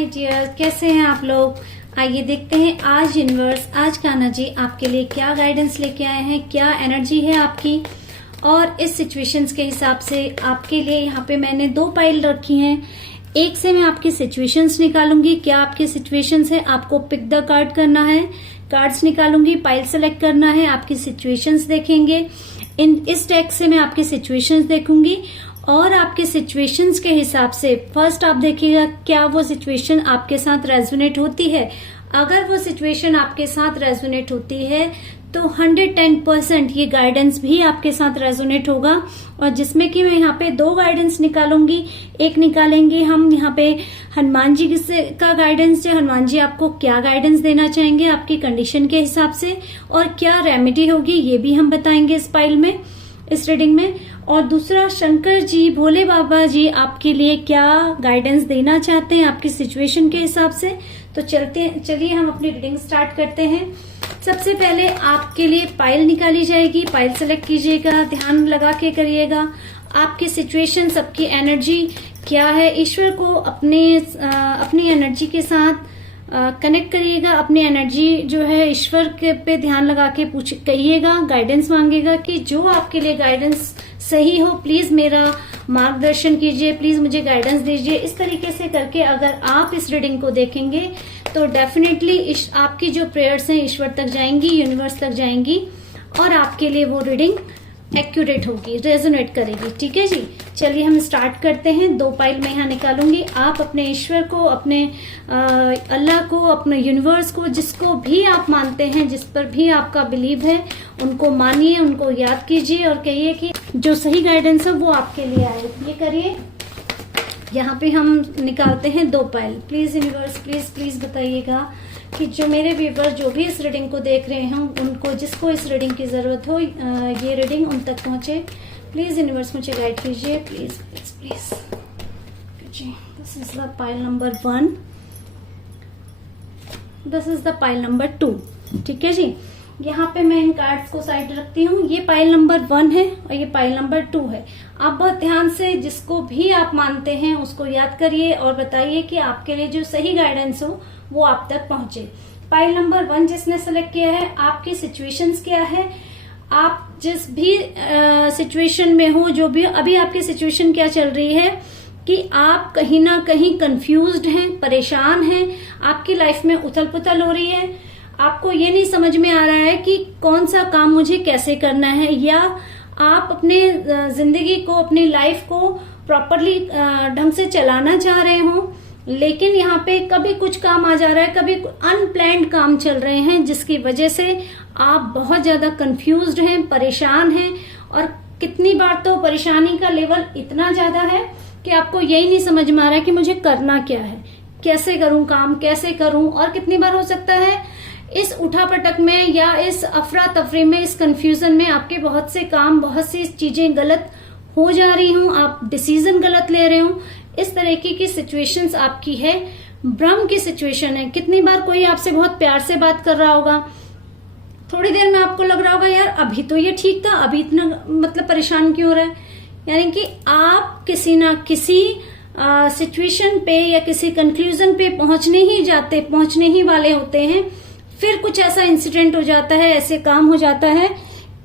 My dear, कैसे हैं आप लोग। आइए देखते हैं आज यूनिवर्स, आज कान्हा जी आपके लिए क्या गाइडेंस लेके आए हैं, क्या एनर्जी है आपकी। और इस सिचुएशंस के हिसाब से आपके लिए यहाँ पे मैंने 2 पाइल रखी हैं। एक से मैं आपकी सिचुएशंस निकालूंगी, क्या आपकी सिचुएशंस है, आपको पिक द कार्ड करना है। कार्ड्स निकालूंगी, पाइल सेलेक्ट करना है, आपकी सिचुएशंस देखेंगे। इस डेक से मैं आपकी सिचुएशंस देखूंगी और आपके सिचुएशंस के हिसाब से फर्स्ट आप देखिएगा क्या वो सिचुएशन आपके साथ रेजोनेट होती है। अगर वो सिचुएशन आपके साथ रेजोनेट होती है तो 110% ये गाइडेंस भी आपके साथ रेजोनेट होगा। और जिसमें कि मैं यहाँ पे 2 गाइडेंस निकालूंगी। एक निकालेंगे हम यहाँ पे हनुमान जी का गाइडेंस, जो हनुमान जी आपको क्या गाइडेंस देना चाहेंगे आपकी कंडीशन के हिसाब से, और क्या रेमेडी होगी ये भी हम बताएंगे इस पाइल में, इस रीडिंग में। और दूसरा शंकर जी, भोले बाबा जी आपके लिए क्या गाइडेंस देना चाहते हैं आपकी सिचुएशन के हिसाब से। तो चलिए हम अपनी रीडिंग स्टार्ट करते हैं। सबसे पहले आपके लिए पाइल निकाली जाएगी, पाइल सेलेक्ट कीजिएगा, ध्यान लगा के करिएगा। आपकी सिचुएशन, सबकी एनर्जी क्या है, ईश्वर को अपनी एनर्जी के साथ कनेक्ट करिएगा। अपनी एनर्जी जो है ईश्वर के पे ध्यान लगा के कहिएगा, गाइडेंस मांगेगा कि जो आपके लिए गाइडेंस सही हो प्लीज मेरा मार्गदर्शन कीजिए, प्लीज मुझे गाइडेंस दीजिए। इस तरीके से करके अगर आप इस रीडिंग को देखेंगे तो डेफिनेटली आपकी जो प्रेयर्स हैं ईश्वर तक जाएंगी, यूनिवर्स तक जाएंगी और आपके लिए वो रीडिंग एक्यूरेट होगी, रेजोनेट करेगी। ठीक है जी, चलिए हम स्टार्ट करते हैं। 2 पाइल मैं यहाँ निकालूंगी। आप अपने ईश्वर को, अपने अल्लाह को, अपने यूनिवर्स को, जिसको भी आप मानते हैं, जिस पर भी आपका बिलीव है, उनको मानिए, उनको याद कीजिए और कहिए कि जो सही गाइडेंस है वो आपके लिए आए। ये करिए। यहाँ पे हम निकालते हैं 2 पाइल। प्लीज यूनिवर्स, प्लीज बताइएगा कि जो मेरे व्यूवर जो भी इस रीडिंग को देख रहे हैं उनको, जिसको इस रीडिंग की जरूरत हो, ये रीडिंग उन तक पहुंचे। प्लीज यूनिवर्स मुझे गाइड कीजिए, please please please ji. This is the pile number 1, this is the pile number 2। ठीक है जी, यहाँ पे मैं इन कार्ड्स को साइड रखती हूँ। ये पाइल नंबर 1 है और ये पाइल नंबर 2 है। आप बहुत ध्यान से जिसको भी आप मानते हैं उसको याद करिए और बताइए कि आपके लिए जो सही गाइडेंस हो वो आप तक पहुंचे। पाइल नंबर 1 जिसने सेलेक्ट किया है, आपकी सिचुएशंस क्या है, आप जिस भी सिचुएशन में हो, जो भी अभी आपकी सिचुएशन क्या चल रही है कि आप कहीं ना कहीं कंफ्यूज्ड हैं, परेशान हैं, आपकी लाइफ में उथल पुथल हो रही है, आपको ये नहीं समझ में आ रहा है कि कौन सा काम मुझे कैसे करना है, या आप अपने जिंदगी को, अपनी लाइफ को प्रॉपरली ढंग से चलाना चाह रहे हो, लेकिन यहाँ पे कभी कुछ काम आ जा रहा है, कभी अनप्लैन्ड काम चल रहे हैं, जिसकी वजह से आप बहुत ज्यादा कंफ्यूज्ड हैं, परेशान हैं। और कितनी बार तो परेशानी का लेवल इतना ज्यादा है कि आपको यही नहीं समझ में आ रहा है कि मुझे करना क्या है, कैसे करूं काम, कैसे करूं। और कितनी बार हो सकता है इस उठापटक में या इस अफरा तफरी में, इस कंफ्यूजन में आपके बहुत से काम, बहुत सी चीजें गलत हो जा रही हूं, आप डिसीजन गलत ले रहे हो। इस तरीके की सिचुएशंस आपकी है, भ्रम की सिचुएशन है। कितनी बार कोई आपसे बहुत प्यार से बात कर रहा होगा, थोड़ी देर में आपको लग रहा होगा यार अभी तो ये ठीक था, अभी इतना मतलब परेशान क्यों हो रहा है। यानी कि आप किसी ना किसी सिचुएशन पे या किसी कंक्लूजन पे पहुंचने ही वाले होते हैं, फिर कुछ ऐसा इंसिडेंट हो जाता है, ऐसे काम हो जाता है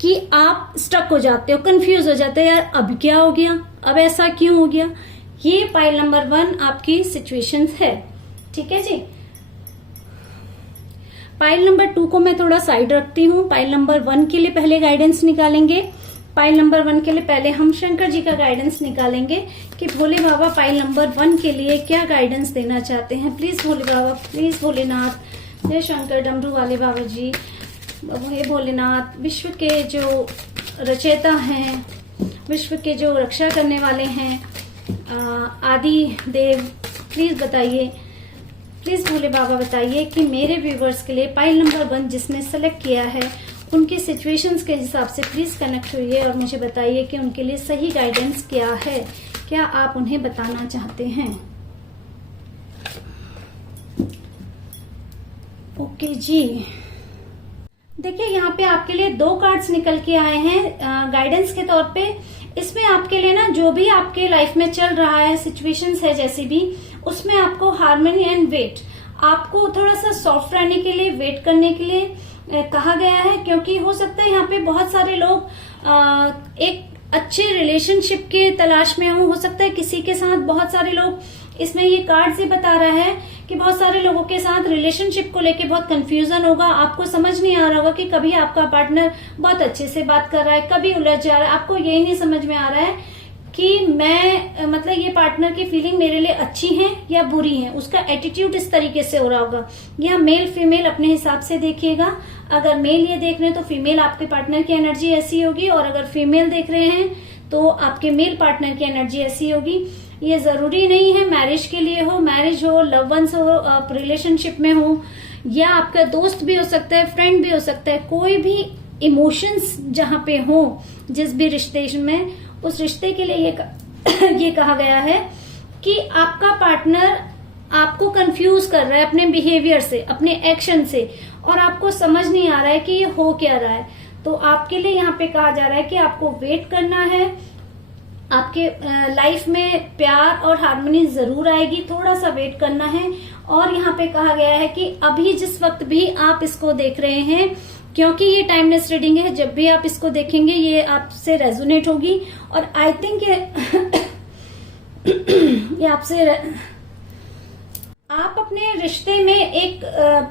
कि आप स्टक हो जाते हो, कंफ्यूज हो जाते हैं, यार अब क्या हो गया, अब ऐसा क्यों हो गया। ये पाइल नंबर 1 आपकी सिचुएशंस है। ठीक है जी, पाइल नंबर 2 को मैं थोड़ा साइड रखती हूँ। पाइल नंबर 1 के लिए पहले गाइडेंस निकालेंगे। पाइल नंबर 1 के लिए पहले हम शंकर जी का गाइडेंस निकालेंगे कि भोले बाबा पाइल नंबर 1 के लिए क्या गाइडेंस देना चाहते हैं। Please Bhole Baba, please Bholenath, जय शंकर, डमरू वाले बाबा जी, हे भोलेनाथ, विश्व के जो रचयिता हैं, विश्व के जो रक्षा करने वाले हैं, आदि देव, प्लीज बताइए, प्लीज भोले बाबा बताइए कि मेरे व्यूवर्स के लिए पाइल नंबर 1 जिसने सेलेक्ट किया है उनकी सिचुएशंस के हिसाब से प्लीज कनेक्ट होइए और मुझे बताइए कि उनके लिए सही गाइडेंस क्या है, क्या आप उन्हें बताना चाहते हैं। ओके जी, देखिए यहाँ पे आपके लिए 2 कार्ड्स निकल के आए हैं गाइडेंस के तौर पे। इसमें आपके लिए ना जो भी आपके लाइफ में चल रहा है, सिचुएशंस है जैसी भी, उसमें आपको हार्मनी एंड वेट, आपको थोड़ा सा सॉफ्ट रहने के लिए, वेट करने के लिए कहा गया है, क्योंकि हो सकता है यहाँ पे बहुत सारे लोग एक अच्छे रिलेशनशिप के तलाश में हो सकता है किसी के साथ। बहुत सारे लोग, इसमें ये कार्ड से बता रहा है कि बहुत सारे लोगों के साथ रिलेशनशिप को लेके बहुत कंफ्यूजन होगा, आपको समझ नहीं आ रहा होगा कि कभी आपका पार्टनर बहुत अच्छे से बात कर रहा है, कभी उलझ जा रहा है, आपको यही नहीं समझ में आ रहा है कि मैं मतलब ये पार्टनर की फीलिंग मेरे लिए अच्छी है या बुरी है, उसका एटीट्यूड इस तरीके से हो रहा होगा। यह मेल फीमेल अपने हिसाब से देखिएगा, अगर मेल ये देख रहे हैं तो फीमेल आपके पार्टनर की एनर्जी ऐसी होगी, और अगर फीमेल देख रहे हैं तो आपके मेल पार्टनर की एनर्जी ऐसी होगी। ये जरूरी नहीं है मैरिज के लिए हो, मैरिज हो, लव वंस हो, आप रिलेशनशिप में हो, या आपका दोस्त भी हो सकता है, फ्रेंड भी हो सकता है, कोई भी इमोशंस जहां पे हो जिस भी रिश्ते में, उस रिश्ते के लिए ये कहा गया है कि आपका पार्टनर आपको कंफ्यूज कर रहा है अपने बिहेवियर से, अपने एक्शन से, और आपको समझ नहीं आ रहा है कि ये हो क्या रहा है। तो आपके लिए यहाँ पे कहा जा रहा है कि आपको वेट करना है, आपके लाइफ में प्यार और हार्मनी जरूर आएगी, थोड़ा सा वेट करना है। और यहाँ पे कहा गया है कि अभी जिस वक्त भी आप इसको देख रहे हैं, क्योंकि ये टाइमलेस रीडिंग है, जब भी आप इसको देखेंगे ये आपसे रेजोनेट होगी, और आई थिंक ये आपसे, आप अपने रिश्ते में एक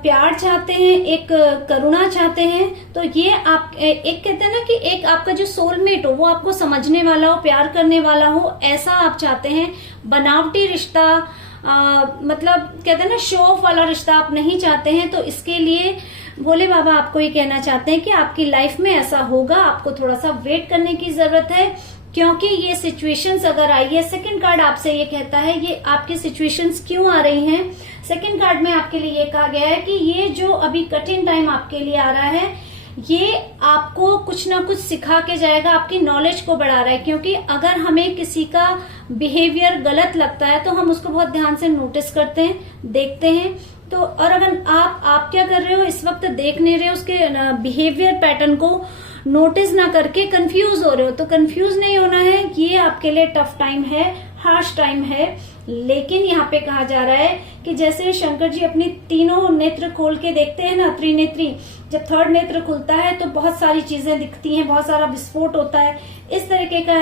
प्यार चाहते हैं, एक करुणा चाहते हैं, तो ये आप एक कहते हैं ना कि एक आपका जो सोलमेट हो वो आपको समझने वाला हो, प्यार करने वाला हो, ऐसा आप चाहते हैं। बनावटी रिश्ता, मतलब कहते हैं ना शो ऑफ वाला रिश्ता आप नहीं चाहते हैं। तो इसके लिए भोले बाबा आपको ये कहना चाहते हैं कि आपकी लाइफ में ऐसा होगा, आपको थोड़ा सा वेट करने की जरूरत है, क्योंकि ये सिचुएशंस अगर आई है। सेकंड कार्ड आपसे ये कहता है ये आपकी सिचुएशंस क्यों आ रही हैं। सेकंड कार्ड में आपके लिए ये कहा गया है कि ये जो अभी कठिन टाइम आपके लिए आ रहा है, ये आपको कुछ ना कुछ सिखा के जाएगा, आपकी नॉलेज को बढ़ा रहा है। क्योंकि अगर हमें किसी का बिहेवियर गलत लगता है तो हम उसको बहुत ध्यान से नोटिस करते हैं, देखते हैं। तो और अगर आप क्या कर रहे हो, इस वक्त देख नहीं रहे हो उसके बिहेवियर पैटर्न को, नोटिस ना करके कंफ्यूज हो रहे हो, तो कंफ्यूज नहीं होना है। ये आपके लिए टफ टाइम है, हार्श टाइम है। लेकिन यहाँ पे कहा जा रहा है कि जैसे शंकर जी अपनी तीनों नेत्र खोल के देखते हैं ना, त्रिनेत्री, जब थर्ड नेत्र खुलता है तो बहुत सारी चीजें दिखती हैं, बहुत सारा विस्फोट होता है, इस तरीके का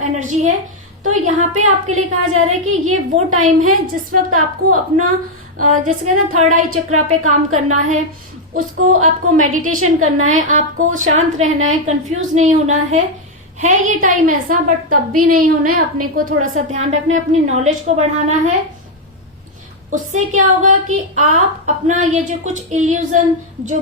एनर्जी है। तो यहाँ पे आपके लिए कहा जा रहा है कि ये वो टाइम है जिस वक्त आपको अपना जैसे कहते हैं थर्ड आई चक्रा पे काम करना है, उसको आपको मेडिटेशन करना है, आपको शांत रहना है, कंफ्यूज नहीं होना है ये टाइम ऐसा, बट तब भी नहीं होना है। अपने को थोड़ा सा ध्यान रखना है, अपनी नॉलेज को बढ़ाना है। उससे क्या होगा कि आप अपना ये जो कुछ इल्यूजन जो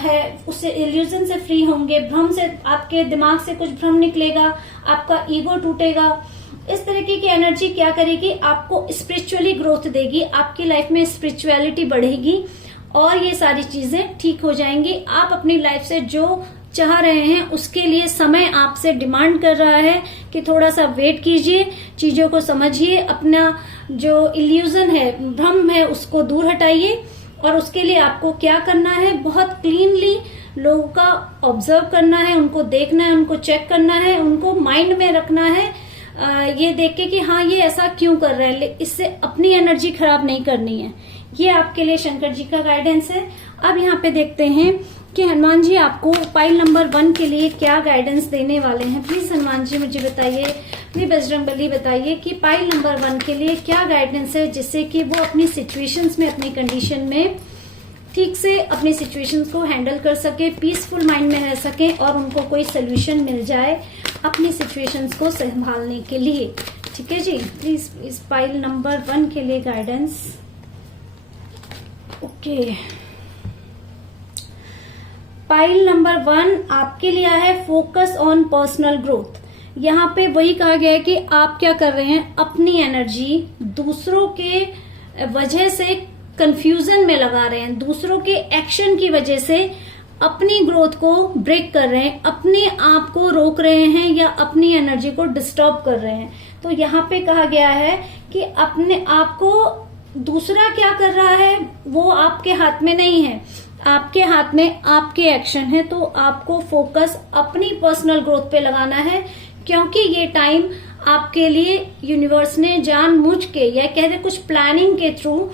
है उससे इल्यूजन से फ्री होंगे, भ्रम से, आपके दिमाग से कुछ भ्रम निकलेगा, आपका ईगो टूटेगा। इस तरीके की एनर्जी क्या करेगी, आपको स्पिरिचुअली ग्रोथ देगी, आपकी लाइफ में स्पिरिचुअलिटी बढ़ेगी और ये सारी चीजें ठीक हो जाएंगी। आप अपनी लाइफ से जो चाह रहे हैं उसके लिए समय आपसे डिमांड कर रहा है कि थोड़ा सा वेट कीजिए, चीजों को समझिए, अपना जो इल्यूजन है, भ्रम है, उसको दूर हटाइए। और उसके लिए आपको क्या करना है, बहुत क्लीनली लोगों का ऑब्जर्व करना है, उनको देखना है, उनको चेक करना है, उनको माइंड में रखना है, ये देख के कि हाँ ये ऐसा क्यों कर रहा है, इससे अपनी एनर्जी खराब नहीं करनी है। ये आपके लिए शंकर जी का गाइडेंस है। अब यहाँ पे देखते हैं कि हनुमान जी आपको पाइल नंबर 1 के लिए क्या गाइडेंस देने वाले हैं। प्लीज हनुमान जी मुझे बताइए, प्लीज बजरंगबली बताइए कि पाइल नंबर 1 के लिए क्या गाइडेंस है, जिससे कि वो अपनी सिचुएशंस में, अपनी कंडीशन में ठीक से अपनी सिचुएशंस को हैंडल कर सके, पीसफुल माइंड में रह सके और उनको कोई सोल्यूशन मिल जाए अपनी सिचुएशंस को संभालने के लिए। ठीक है जी, प्लीज इस पाइल नंबर 1 के लिए गाइडेंस। ओके, पाइल नंबर 1 आपके लिए है फोकस ऑन पर्सनल ग्रोथ। यहाँ पे वही कहा गया है कि आप क्या कर रहे हैं, अपनी एनर्जी दूसरों के वजह से कंफ्यूजन में लगा रहे हैं, दूसरों के एक्शन की वजह से अपनी ग्रोथ को ब्रेक कर रहे हैं, अपने आप को रोक रहे हैं या अपनी एनर्जी को डिस्टर्ब कर रहे हैं। तो यहाँ पे कहा गया है कि अपने आप को दूसरा क्या कर रहा है वो आपके हाथ में नहीं है, आपके हाथ में आपके एक्शन है। तो आपको फोकस अपनी पर्सनल ग्रोथ पे लगाना है, क्योंकि ये टाइम आपके लिए यूनिवर्स ने जानबूझ के या कह दे कुछ प्लानिंग के थ्रू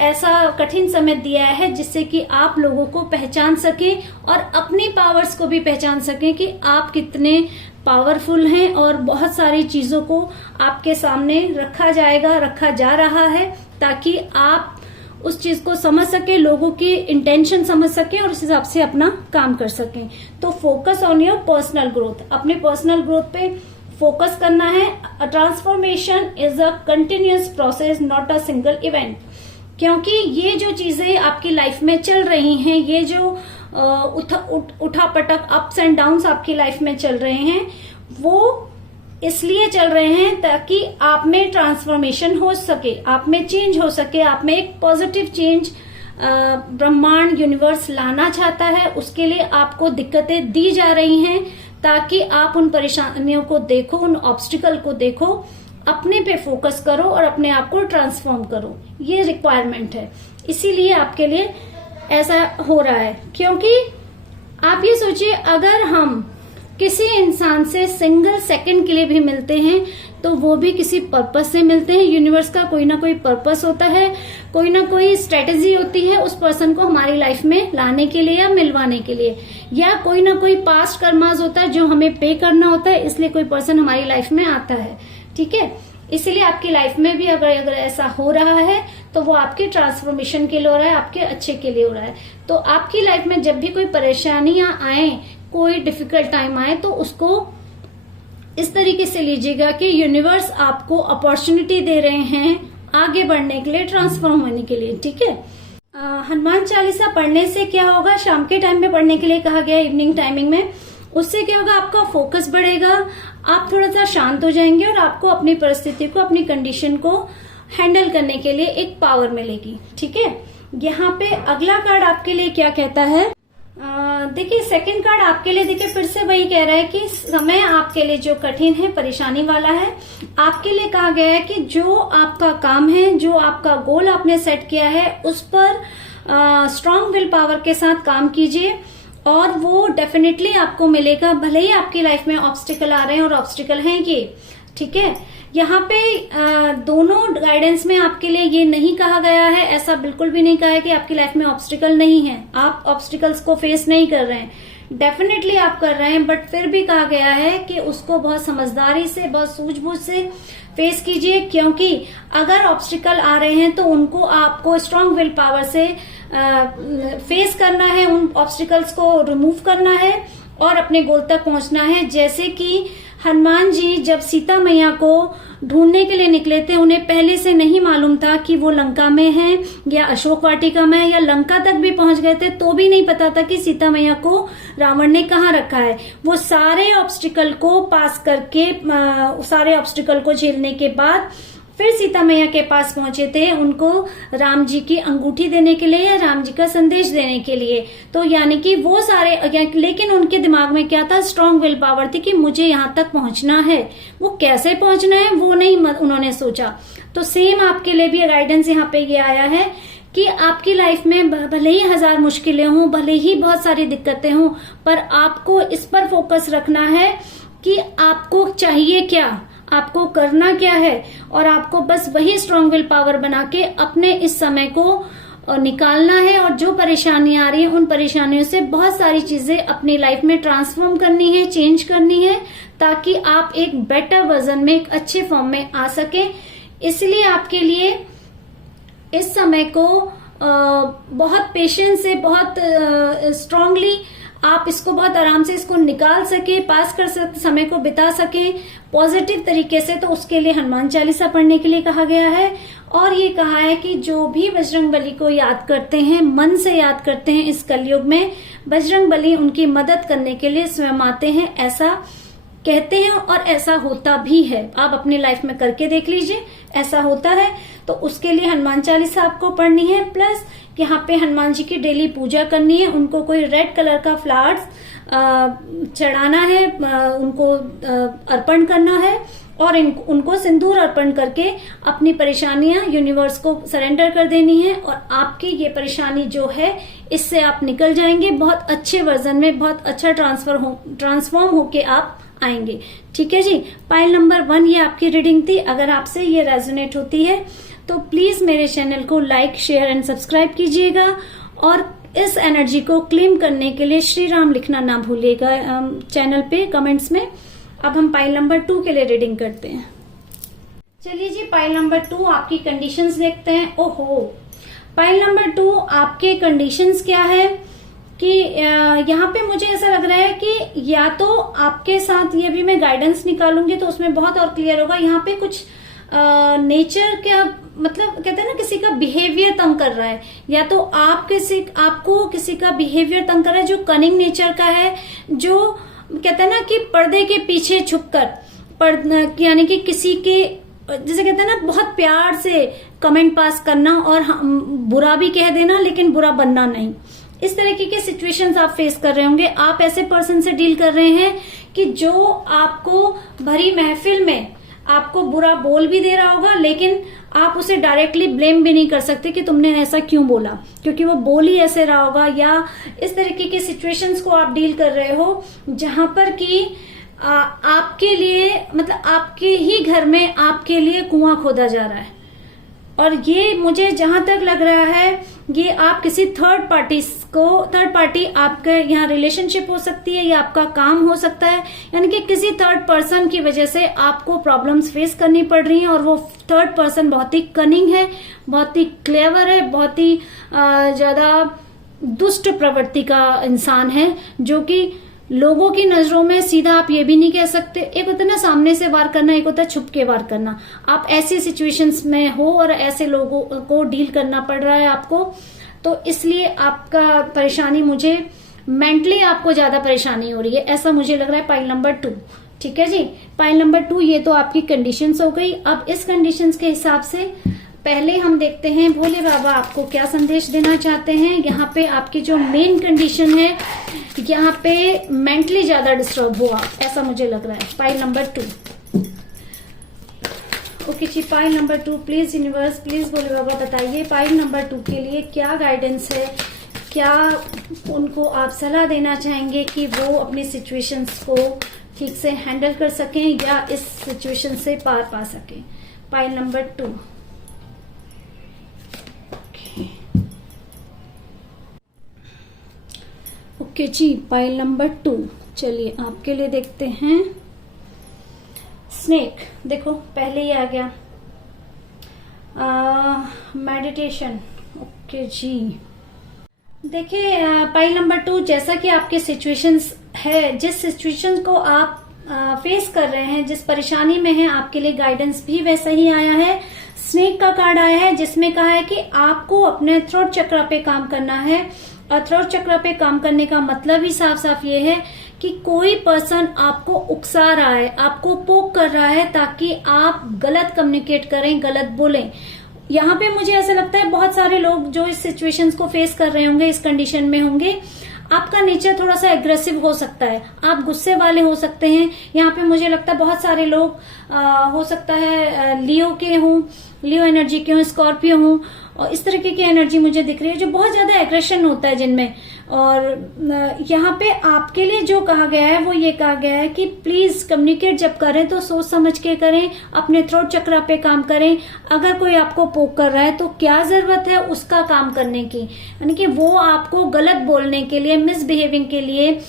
ऐसा कठिन समय दिया है जिससे कि आप लोगों को पहचान सके और अपनी पावर्स को भी पहचान सके कि आप कितने पावरफुल हैं, और बहुत सारी चीजों को आपके सामने रखा जा रहा है ताकि आप उस चीज को समझ सके, लोगों की इंटेंशन समझ सके और उस हिसाब से अपना काम कर सकें। तो focus on your personal growth, अपने पर्सनल ग्रोथ पे फोकस करना है। Transformation is a continuous process, not a single event. क्योंकि ये जो चीजें आपकी लाइफ में चल रही हैं, ये जो उठा पटक अप्स एंड डाउन्स आपकी लाइफ में चल रहे हैं, वो इसलिए चल रहे हैं ताकि आप में ट्रांसफॉर्मेशन हो सके, आप में चेंज हो सके, आप में एक पॉजिटिव चेंज ब्रह्मांड यूनिवर्स लाना चाहता है। उसके लिए आपको दिक्कतें दी जा रही हैं ताकि आप उन परेशानियों को देखो, उन ऑब्स्टिकल को देखो, अपने पे फोकस करो और अपने आप को ट्रांसफॉर्म करो। ये रिक्वायरमेंट है, इसीलिए आपके लिए ऐसा हो रहा है। क्योंकि आप ये सोचिए, अगर हम किसी इंसान से सिंगल सेकंड के लिए भी मिलते हैं तो वो भी किसी पर्पस से मिलते हैं। यूनिवर्स का कोई ना कोई पर्पस होता है, कोई ना कोई स्ट्रेटेजी होती है उस पर्सन को हमारी लाइफ में लाने के लिए या मिलवाने के लिए, या कोई ना कोई पास्ट कर्मास होता है जो हमें पे करना होता है, इसलिए कोई पर्सन हमारी लाइफ में आता है। ठीक है, इसीलिए आपकी लाइफ में भी अगर ऐसा हो रहा है तो वो आपके ट्रांसफॉर्मेशन के लिए हो रहा है, आपके अच्छे के लिए हो रहा है। तो आपकी लाइफ में जब भी कोई परेशानियां आए, कोई डिफिकल्ट टाइम आए, तो उसको इस तरीके से लीजिएगा कि यूनिवर्स आपको अपॉर्चुनिटी दे रहे हैं आगे बढ़ने के लिए, ट्रांसफॉर्म होने के लिए। ठीक है, हनुमान चालीसा पढ़ने से क्या होगा, शाम के टाइम में पढ़ने के लिए कहा गया, इवनिंग टाइमिंग में। उससे क्या होगा, आपका फोकस बढ़ेगा, आप थोड़ा सा शांत हो जाएंगे और आपको अपनी परिस्थिति को, अपनी कंडीशन को हैंडल करने के लिए एक पावर मिलेगी। ठीक है, यहाँ पे अगला कार्ड आपके लिए क्या कहता है, देखिए सेकंड कार्ड आपके लिए, देखिए फिर से वही कह रहा है कि समय आपके लिए जो कठिन है, परेशानी वाला है। आपके लिए कहा गया है कि जो आपका काम है, जो आपका गोल आपने सेट किया है, उस पर स्ट्रांग विल पावर के साथ काम कीजिए और वो डेफिनेटली आपको मिलेगा, भले ही आपकी लाइफ में ऑब्स्टिकल आ रहे हैं, और ऑब्स्टिकल हैं ये। ठीक है, यहाँ पे दोनों गाइडेंस में आपके लिए ये नहीं कहा गया है, ऐसा बिल्कुल भी नहीं कहा है कि आपकी लाइफ में ऑब्स्टिकल नहीं है, आप ऑब्स्टिकल्स को फेस नहीं कर रहे हैं। डेफिनेटली आप कर रहे हैं, बट फिर भी कहा गया है कि उसको बहुत समझदारी से, बहुत सूझबूझ से फेस कीजिए। क्योंकि अगर ऑब्स्टिकल आ रहे हैं तो उनको आपको स्ट्रांग विल पावर से फेस करना है, उन ऑब्स्टिकल्स को रिमूव करना है और अपने गोल तक पहुंचना है। जैसे कि हनुमान जी जब सीता मैया को ढूंढने के लिए निकले थे, उन्हें पहले से नहीं मालूम था कि वो लंका में हैं या अशोक वाटिका में, या लंका तक भी पहुंच गए थे तो भी नहीं पता था कि सीता मैया को रावण ने कहाँ रखा है। वो सारे ऑब्स्टिकल को पास करके, सारे ऑब्स्टिकल को झेलने के बाद फिर सीता मैया के पास पहुंचे थे, उनको राम जी की अंगूठी देने के लिए या राम जी का संदेश देने के लिए। तो यानी कि वो सारे, लेकिन उनके दिमाग में क्या था, स्ट्रांग विल पावर थी कि मुझे यहाँ तक पहुंचना है। वो कैसे पहुंचना है वो नहीं उन्होंने सोचा। तो सेम आपके लिए भी गाइडेंस यहाँ पे ये आया है कि आपकी लाइफ में भले ही 1000 मुश्किलें हों, भले ही बहुत सारी दिक्कतें हों, पर आपको इस पर फोकस रखना है कि आपको चाहिए क्या, आपको करना क्या है, और आपको बस वही स्ट्रांग विल पावर बना के अपने इस समय को निकालना है। और जो परेशानियां आ रही हैं, उन परेशानियों से बहुत सारी चीजें अपनी लाइफ में ट्रांसफॉर्म करनी है, चेंज करनी है, ताकि आप एक बेटर वर्जन में, एक अच्छे फॉर्म में आ सके। इसलिए आपके लिए इस समय को बहुत पेशेंस से, बहुत स्ट्रांगली आप इसको बहुत आराम से इसको निकाल सके, पास कर सकते, समय को बिता सके पॉजिटिव तरीके से। तो उसके लिए हनुमान चालीसा पढ़ने के लिए कहा गया है। और ये कहा है कि जो भी बजरंगबली को याद करते हैं, मन से याद करते हैं, इस कलयुग में बजरंगबली उनकी मदद करने के लिए स्वयं आते हैं, ऐसा कहते हैं और ऐसा होता भी है। आप अपनी लाइफ में करके देख लीजिए, ऐसा होता है। तो उसके लिए हनुमान चालीसा आपको पढ़नी है, प्लस यहाँ पे हनुमान जी की डेली पूजा करनी है। उनको कोई रेड कलर का फ्लावर्स चढ़ाना है, उनको अर्पण करना है, और उनको सिंदूर अर्पण करके अपनी परेशानियां यूनिवर्स को सरेंडर कर देनी है। और आपकी ये परेशानी जो है, इससे आप निकल जाएंगे बहुत अच्छे वर्जन में, बहुत अच्छा ट्रांसफॉर्म होके आप आएंगे। ठीक है जी, पाइल नंबर 1 ये आपकी रीडिंग थी। अगर आपसे ये रेजोनेट होती है तो प्लीज मेरे चैनल को लाइक, शेयर एंड सब्सक्राइब कीजिएगा और इस एनर्जी को क्लेम करने के लिए श्री राम लिखना ना भूलिएगा चैनल पे कमेंट्स में। अब हम पाइल नंबर 2 के लिए रीडिंग करते हैं। चलिए जी, पाइल नंबर 2 आपकी कंडीशंस देखते हैं। ओहो, पाइल नंबर 2 आपके कंडीशंस क्या है कि यहाँ पे मुझे ऐसा लग रहा है कि या तो आपके साथ, ये भी मैं गाइडेंस निकालूंगी तो उसमें बहुत और क्लियर होगा। यहाँ पे कुछ नेचर क्या मतलब कहते हैं ना, किसी का बिहेवियर तंग कर रहा है, या तो आपको किसी का बिहेवियर तंग कर रहा है जो कनिंग नेचर का है, जो कहते हैं ना कि पर्दे के पीछे छुपकर यानी कि किसी के, जैसे कहते हैं ना, बहुत प्यार से कमेंट पास करना और बुरा भी कह देना लेकिन बुरा बनना नहीं। इस तरीके के सिचुएशंस आप फेस कर रहे होंगे। आप ऐसे पर्सन से डील कर रहे हैं कि जो आपको भरी महफिल में आपको बुरा बोल भी दे रहा होगा, लेकिन आप उसे डायरेक्टली ब्लेम भी नहीं कर सकते कि तुमने ऐसा क्यों बोला, क्योंकि वो बोल ही ऐसे रहा होगा। या इस तरीके के सिचुएशंस को आप डील कर रहे हो जहां पर कि आपके लिए, मतलब आपके ही घर में आपके लिए कुआं खोदा जा रहा है। और ये मुझे जहां तक लग रहा है, ये आप किसी थर्ड पार्टी आपके यहाँ रिलेशनशिप हो सकती है या आपका काम हो सकता है, यानी कि किसी थर्ड पर्सन की वजह से आपको प्रॉब्लम्स फेस करनी पड़ रही हैं। और वो थर्ड पर्सन बहुत ही कनिंग है, बहुत ही क्लेवर है, बहुत ही ज्यादा दुष्ट प्रवृत्ति का इंसान है, जो कि लोगों की नजरों में सीधा आप ये भी नहीं कह सकते। एक होता है ना सामने से वार करना, एक होता है छुप के वार करना। आप ऐसी सिचुएशंस में हो और ऐसे लोगों को डील करना पड़ रहा है आपको, तो इसलिए आपका परेशानी, मुझे मेंटली आपको ज्यादा परेशानी हो रही है, ऐसा मुझे लग रहा है पाइल नंबर 2। ठीक है जी, पाइल नंबर 2 ये तो आपकी कंडीशंस हो गई। अब इस कंडीशंस के हिसाब से पहले हम देखते हैं भोले बाबा आपको क्या संदेश देना चाहते हैं। यहाँ पे आपकी जो मेन कंडीशन है, यहाँ पे मेंटली ज्यादा डिस्टर्ब हो आप, ऐसा मुझे लग रहा है। Pile number 2। ओके जी, pile number 2 please universe, please Bhole Baba बताइए पाइल नंबर 2 के लिए क्या गाइडेंस है, क्या उनको आप सलाह देना चाहेंगे कि वो अपनी सिचुएशंस को ठीक से हैंडल कर सकें या इस सिचुएशन से पार पा सकें। Pile number 2। ओके जी, पाइल नंबर 2। चलिए आपके लिए देखते हैं स्नेक। देखो पहले ही आ गया मेडिटेशन। ओके जी, देखिए पाइल नंबर 2, जैसा कि आपके सिचुएशंस है, जिस सिचुएशन को आप फेस कर रहे हैं, जिस परेशानी में है, आपके लिए गाइडेंस भी वैसा ही आया है। स्नेक का कार्ड आया है जिसमें कहा है कि आपको अपने थ्रोट चक्र पे काम करना है। और थ्रोट चक्र पे काम करने का मतलब ही साफ साफ ये है कि कोई पर्सन आपको उकसा रहा है, आपको पोक कर रहा है ताकि आप गलत कम्युनिकेट करें, गलत बोलें। यहाँ पे मुझे ऐसा लगता है बहुत सारे लोग जो इस सिचुएशंस को फेस कर रहे होंगे, इस कंडीशन में होंगे, आपका नेचर थोड़ा सा एग्रेसिव हो सकता है, आप गुस्से वाले हो सकते हैं। यहाँ पे मुझे लगता है बहुत सारे लोग हो सकता है लियो के हों, लियो एनर्जी के हों, स्कॉर्पियो हों, और इस तरीके की एनर्जी मुझे दिख रही है जो बहुत ज्यादा एग्रेशन होता है जिनमें। और यहाँ पे आपके लिए जो कहा गया है वो ये कहा गया है कि प्लीज कम्युनिकेट जब करें तो सोच समझ के करें, अपने थ्रोट चक्र पे काम करें। अगर कोई आपको पोक कर रहा है तो क्या जरूरत है उसका काम करने की, यानी कि वो आपको गलत बोलने के लिए, मिसबिहेविंग के लिए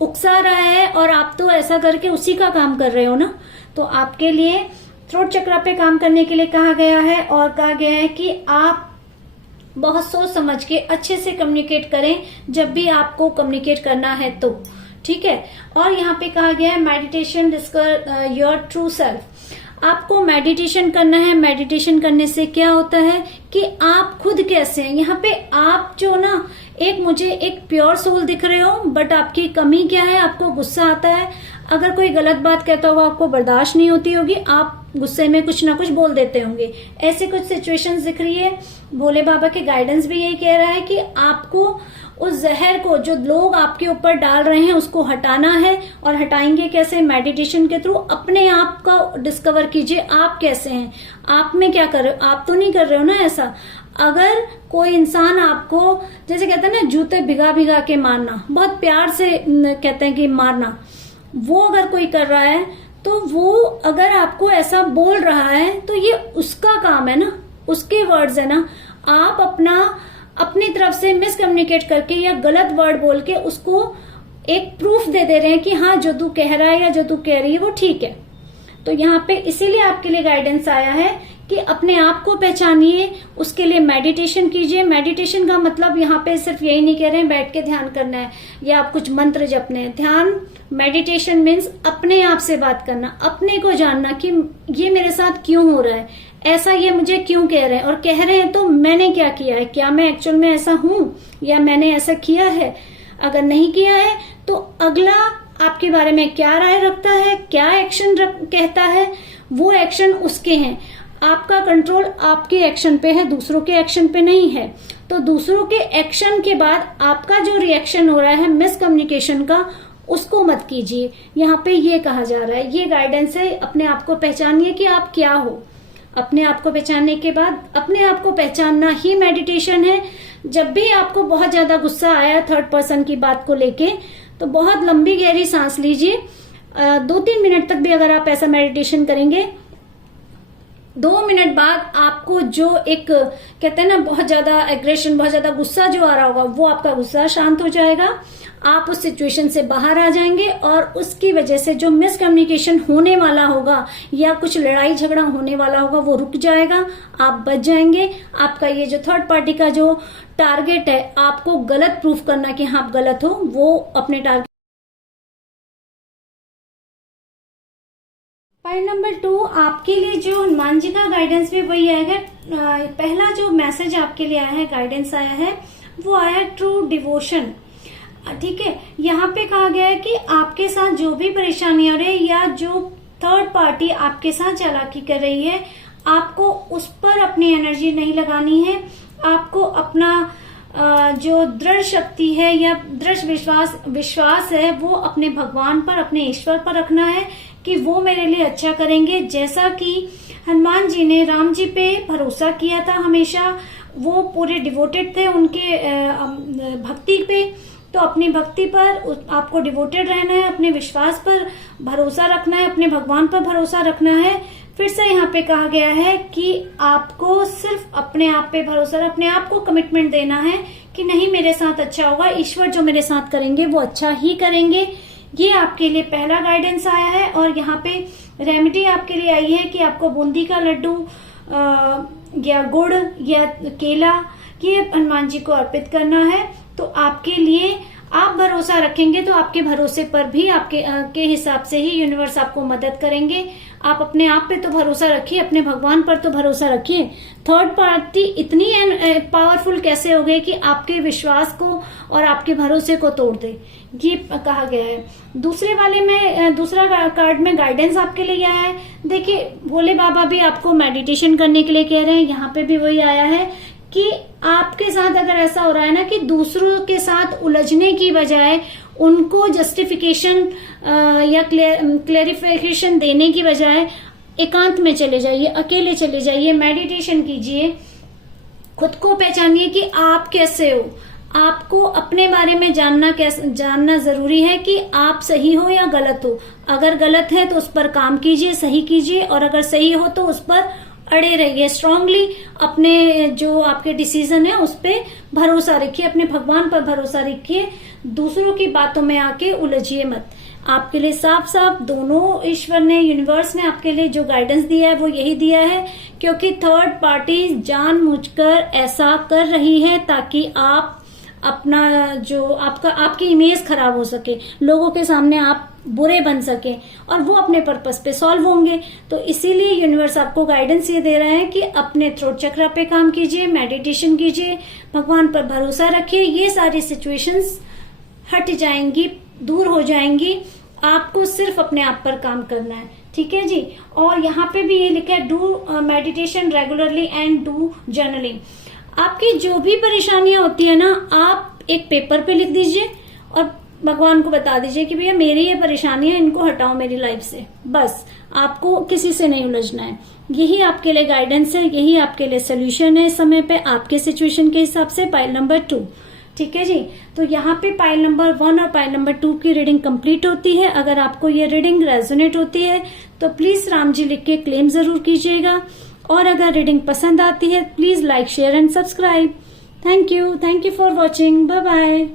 उकसा रहा है और आप तो ऐसा करके उसी का काम कर रहे हो ना। तो आपके लिए थ्रोट चक्र पे काम करने के लिए कहा गया है और कहा गया है कि आप बहुत सोच समझ के अच्छे से कम्युनिकेट करें जब भी आपको कम्युनिकेट करना है तो, ठीक है। और यहाँ पे कहा गया है meditation discover your true self. आपको मेडिटेशन करना है। मेडिटेशन करने से क्या होता है कि आप खुद कैसे हैं। यहाँ पे आप जो ना, एक मुझे एक प्योर सोल दिख रहे हो, बट आपकी कमी क्या है, आपको गुस्सा आता है। अगर कोई गलत बात कहता होगा आपको बर्दाश्त नहीं होती होगी, आप गुस्से में कुछ ना कुछ बोल देते होंगे। ऐसी कुछ सिचुएशंस दिख रही है। भोले बाबा के गाइडेंस भी यही कह रहा है कि आपको उस जहर को जो लोग आपके ऊपर डाल रहे हैं उसको हटाना है। और हटाएंगे कैसे? मेडिटेशन के थ्रू। अपने आप का डिस्कवर कीजिए, आप कैसे हैं, आप में क्या कर रहे हो। आप तो नहीं कर रहे हो ना ऐसा। अगर कोई इंसान आपको, जैसे कहते हैं ना, जूते भिगा भिगा के मारना, बहुत प्यार से कहते हैं कि मारना, वो अगर कोई कर रहा है तो वो अगर आपको ऐसा बोल रहा है तो ये उसका काम है ना, उसके वर्ड्स है ना। आप अपनी तरफ से मिसकम्युनिकेट करके या गलत वर्ड बोल के उसको एक प्रूफ दे रहे हैं कि हाँ जो तू कह रहा है या जो तू कह रही है वो ठीक है। तो यहाँ पे इसीलिए आपके लिए गाइडेंस आया है कि अपने आप को पहचानिए, उसके लिए मेडिटेशन कीजिए। मेडिटेशन का मतलब यहाँ पे सिर्फ यही नहीं कह रहे हैं बैठ के ध्यान करना है या आप कुछ मंत्र जपने हैं। ध्यान मेडिटेशन मीन्स अपने आप से बात करना, अपने को जानना कि ये मेरे साथ क्यों हो रहा है, ऐसा ये मुझे क्यों कह रहे हैं, और कह रहे हैं तो मैंने क्या किया है, क्या मैं एक्चुअल में ऐसा हूं या मैंने ऐसा किया है। अगर नहीं किया है तो अगला आपके बारे में क्या राय रखता है, क्या एक्शन कहता है, वो एक्शन उसके हैं। आपका कंट्रोल आपके एक्शन पे है, दूसरों के एक्शन पे नहीं है। तो दूसरों के एक्शन के बाद आपका जो रिएक्शन हो रहा है मिसकम्युनिकेशन का, उसको मत कीजिए। यहाँ पे ये कहा जा रहा है, ये गाइडेंस है, अपने आप को पहचानिए कि आप क्या हो। अपने आप को पहचानने के बाद अपने आप को पहचानना ही मेडिटेशन है। जब भी आपको बहुत ज्यादा गुस्सा आया थर्ड पर्सन की बात को लेके, तो बहुत लंबी गहरी सांस लीजिए। 2-3 मिनट तक भी अगर आप ऐसा मेडिटेशन करेंगे, 2 मिनट बाद आपको जो एक कहते हैं ना बहुत ज्यादा एग्रेशन, बहुत ज्यादा गुस्सा जो आ रहा होगा, वो आपका गुस्सा शांत हो जाएगा। आप उस सिचुएशन से बाहर आ जाएंगे और उसकी वजह से जो मिसकम्युनिकेशन होने वाला होगा या कुछ लड़ाई झगड़ा होने वाला होगा वो रुक जाएगा, आप बच जाएंगे। आपका ये जो थर्ड पार्टी का जो टारगेट है आपको गलत प्रूफ करना कि हाँ आप गलत हो, वो अपने टारगेट। पॉइंट नंबर 2 आपके लिए जो हनुमान जी का गाइडेंस भी वही आएगा। पहला जो मैसेज आपके लिए आया है, गाइडेंस आया है, वो आया ट्रू डिवोशन। ठीक है, यहाँ पे कहा गया है कि आपके साथ जो भी परेशानियां हो रही या जो थर्ड पार्टी आपके साथ चालाकी कर रही है, आपको उस पर अपनी एनर्जी नहीं लगानी है। आपको अपना जो दृढ़ शक्ति है या दृढ़ विश्वास है वो अपने भगवान पर, अपने ईश्वर पर रखना है कि वो मेरे लिए अच्छा करेंगे। जैसा कि हनुमान जी ने राम जी पे भरोसा किया था, हमेशा वो पूरे डिवोटेड थे उनके भक्ति पे। तो अपनी भक्ति पर आपको डिवोटेड रहना है, अपने विश्वास पर भरोसा रखना है, अपने भगवान पर भरोसा रखना है। फिर से यहाँ पे कहा गया है कि आपको सिर्फ अपने आप पे भरोसा, अपने आप को कमिटमेंट देना है कि नहीं मेरे साथ अच्छा होगा, ईश्वर जो मेरे साथ करेंगे वो अच्छा ही करेंगे। ये आपके लिए पहला गाइडेंस आया है। और यहाँ पे रेमेडी आपके लिए आई है कि आपको बूंदी का लड्डू या गुड़ या केला ये हनुमान जी को अर्पित करना है। तो आपके लिए आप भरोसा रखेंगे तो आपके भरोसे पर भी आपके के हिसाब से ही यूनिवर्स आपको मदद करेंगे। आप अपने आप पे तो भरोसा रखिए, अपने भगवान पर तो भरोसा रखिए। थर्ड पार्टी इतनी पावरफुल कैसे हो गई कि आपके विश्वास को और आपके भरोसे को तोड़ दे, ये कहा गया है। दूसरे वाले में दूसरा कार्ड में गाइडेंस आपके लिए आया है। देखिए भोले बाबा भी आपको मेडिटेशन करने के लिए कह रहे हैं। यहाँ पे भी वही आया है कि आपके साथ अगर ऐसा हो रहा है ना कि दूसरों के साथ उलझने की बजाय उनको जस्टिफिकेशन या क्लेरिफिकेशन देने की बजाय एकांत में चले जाइए, अकेले चले जाइए, मेडिटेशन कीजिए, खुद को पहचानिए कि आप कैसे हो। आपको अपने बारे में जानना जरूरी है कि आप सही हो या गलत हो। अगर गलत है तो उस पर काम कीजिए, सही कीजिए, और अगर सही हो तो उस पर अड़े रहिए। स्ट्रांगली अपने जो आपके डिसीजन है उस पे भरोसा रखिए, अपने भगवान पर भरोसा रखिए, दूसरों की बातों में आके उलझिए मत। आपके लिए साफ साफ दोनों ईश्वर ने, यूनिवर्स ने आपके लिए जो गाइडेंस दिया है वो यही दिया है, क्योंकि थर्ड पार्टी जानबूझकर ऐसा कर रही है ताकि आप अपना जो आपकी इमेज खराब हो सके, लोगों के सामने आप बुरे बन सके और वो अपने पर्पस पे सॉल्व होंगे। तो इसीलिए यूनिवर्स आपको गाइडेंस ये दे रहा है कि अपने थ्रोट चक्र पे काम कीजिए, मेडिटेशन कीजिए, भगवान पर भरोसा रखिए। ये सारी सिचुएशंस हट जाएंगी, दूर हो जाएंगी। आपको सिर्फ अपने आप पर काम करना है, ठीक है जी। और यहाँ पे भी ये लिखा है do meditation regularly and do journaling. आपकी जो भी परेशानियां होती है ना, आप एक पेपर पे लिख दीजिए और भगवान को बता दीजिए कि भैया मेरी ये परेशानियां, इनको हटाओ मेरी लाइफ से। बस आपको किसी से नहीं उलझना है। यही आपके लिए गाइडेंस है, यही आपके लिए सोल्यूशन है इस समय पे, आपके सिचुएशन के हिसाब से। पॉइंट नंबर 2 ठीक है जी। तो यहाँ पे पाइल नंबर 1 और पाइल नंबर 2 की रीडिंग कंप्लीट होती है। अगर आपको ये रीडिंग रेजोनेट होती है तो प्लीज राम जी लिख के क्लेम जरूर कीजिएगा, और अगर रीडिंग पसंद आती है please like share and subscribe. Thank you for watching. Bye bye.